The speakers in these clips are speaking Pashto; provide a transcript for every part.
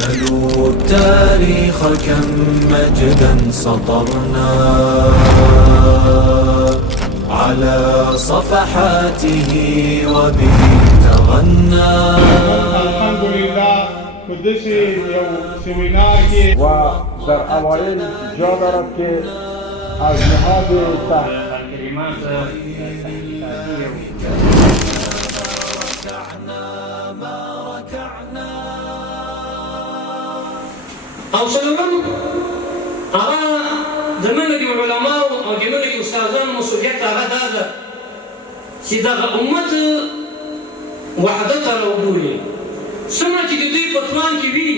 سلوا التاريخ كم مجدا سطرنا على صفحاته وبه تغنى. الحمد لله قدسي یو سیمینار کې و در اوایل جا دارد که از نهاد کلمات او څلورم هغه زموږ د علماو او زموږ د استادانو مسؤلیت هغه دا ده چې دغه امت وحدت راوبولي. څومره چې د دوی په توان کې وي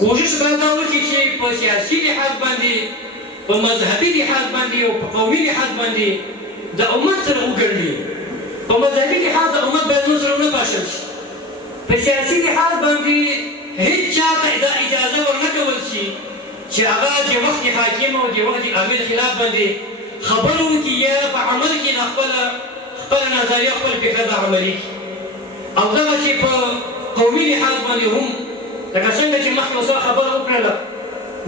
کوشش باید دا وکړي چې په سیاسي لحاظ باندې، په مذهبي لحاظ باندې او په قومي لحاظ باندې د امت سره وګرځي. په مذهبي لحاظ د امت باید نور سره ونه پاشل شي. په سیاسي لحاظ باندې هیڅ چاته دا اجازه ورنه کول شي چې هغه د وخت حاکم او د وخت امیر خلاف باندې خبرې وکړي یا په عمل کې د خپله نظریه خپل فکر د عملي کړي. او دغسې په قومي لحاظ باندې هم لکه څنګه چې مخکې ورسره خبره وکړله،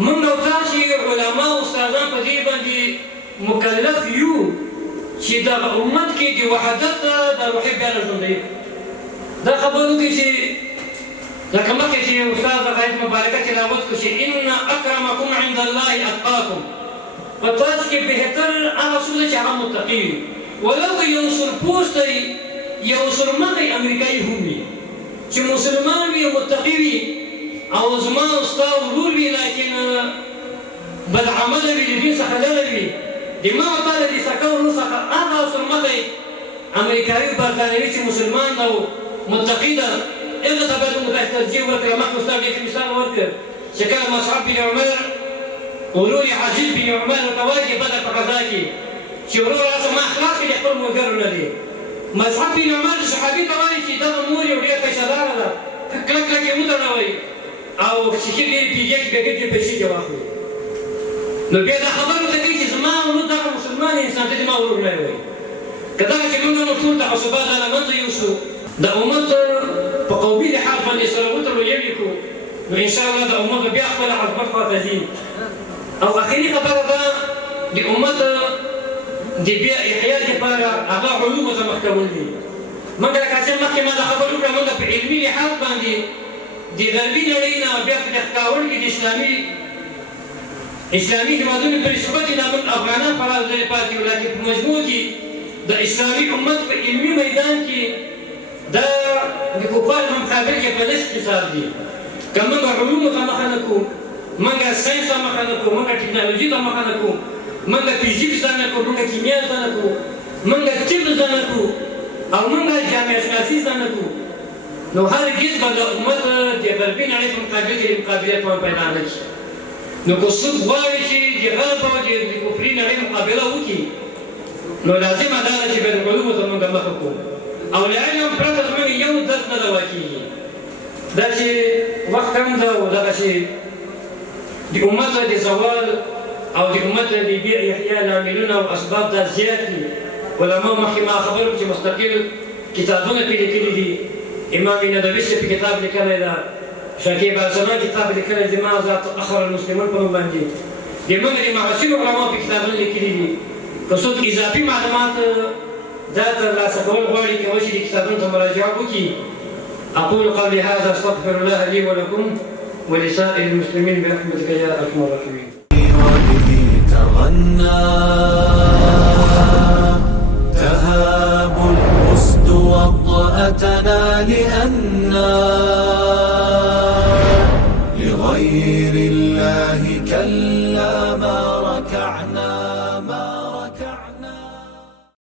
موږ او تاسې علما او استادان په دې باندې مکلف یو چې دغه امت کې د وحدت د روحیې بیا راژوندوي. دا خبره وکړي چې لکه مخکې چې استاد د آیت مبارکه تلاوت کړو چې ان اکرمکم عند الله اتقاکم، په تاسو کې بهتر هغه څوک دی چې هغه متقي وي، ولو که یو سورپوستی یو سورمخی امریکایي هم وي چې مسلمان وي او متقي وي او زما او ستا ورور وي لیکن بدعمله وي، د دین څخه لرې وي، د ما او تا له دې سکه ورور څخه هغه سورمخی امریکایي برطانوي چې مسلمان ده او متقي ده هغه ته باید موږ ترجیح ورکړو. مخکې استاد ډېر مثال ورکړ چې کله مصعب بن عمر ورور یې عزیز بن عمر ورته وایي چې بدر په غزا کې چې ورور راسه ما خلاص کړي خپل ملګرو نه دي. مصعب بن عمر صحابي ته وایي چې دغه مور یو ډېره پیسهداره ده، کلک کلک یې وتړوئ او ښیښې ډېرې پیږې چې بیا ګرد یې پیسې دې واخلئ. نو بیا دا خبره ورته کوي چې زما ورور دغه مسلمان انسان ته زما ورور نه وایي. که دغه چې موږ نو ټول تعصبات له منځه یوسو، د امت په قومي لحاظ باندې سره وتړو یو یې کړو، نو انشاءالله د امت به بیا خپله عظمت خواته ځي. او اخري خبره ده د امت د بیا احیا دپاره هغه علومو ته مخ کول دي. موږ لکه څنګه مخکې ما دا خبره وکړه، موږ په علمي لحاظ باندې د غربي نړۍ نه بیا په تخکاول کې د اسلامي هېوادونو په نسبت دا موږ افغانان فراز لرې پاتې یو، لکن په مجموع کې د اسلامي امت په علمي میدان کې دا د کفارو په مقابل کې په نصف حساب دي. که موږ علومو ته مخه نه کړو، موږ ساینس ته مخه نه کړو، موږ ټکنالوژي ته مخه نه کړو، موږ فزیک زده نه کړو، موږ کیمیا زده نه کړو، موږ طب زده نه کړو او موږ جامعه شناسي زده نه کړو، نو هرګز به د امت د غربي نړۍ په مقابل کې د مقابلې توان پیدا نه شي. نو که څوک غواړي چې د غرب او د کفري نړۍ مقابله وکړي، نو لازمه دا ده چې باید علومو ته موږ مخه کړو. او له علم پرته زموږ یو درس نه روا کېږي. دا چې وخت کم ده او دغسې د امت د زوال او د امت د بیا احیا لاملونه او اسباب دا زیات دي. علماو مخکې ما خبر وکړو چې مستقل کتابونه پرې لیکلي دي. امام ندوي صاحب کتاب لیکلی ده، شکیب الزمان کتاب لیکلی دی، ما ذات اخر المسلمون په نوم باندې د موږ د معاصرو علماو په کتابونه لیکلي دي. که څوک اضافي معلومات دا ترلاسه کول غواړي کولی شي د کتابونو ته مراجعه وکړي. اقول قولي هذا استغفر الله لي ولكم ولسائر المسلمين برحمتك يا ارحم الراحمين. وبه تغنى تهاب الأسد وطأتنا لأننا لغير الله كلا ما ركعنا.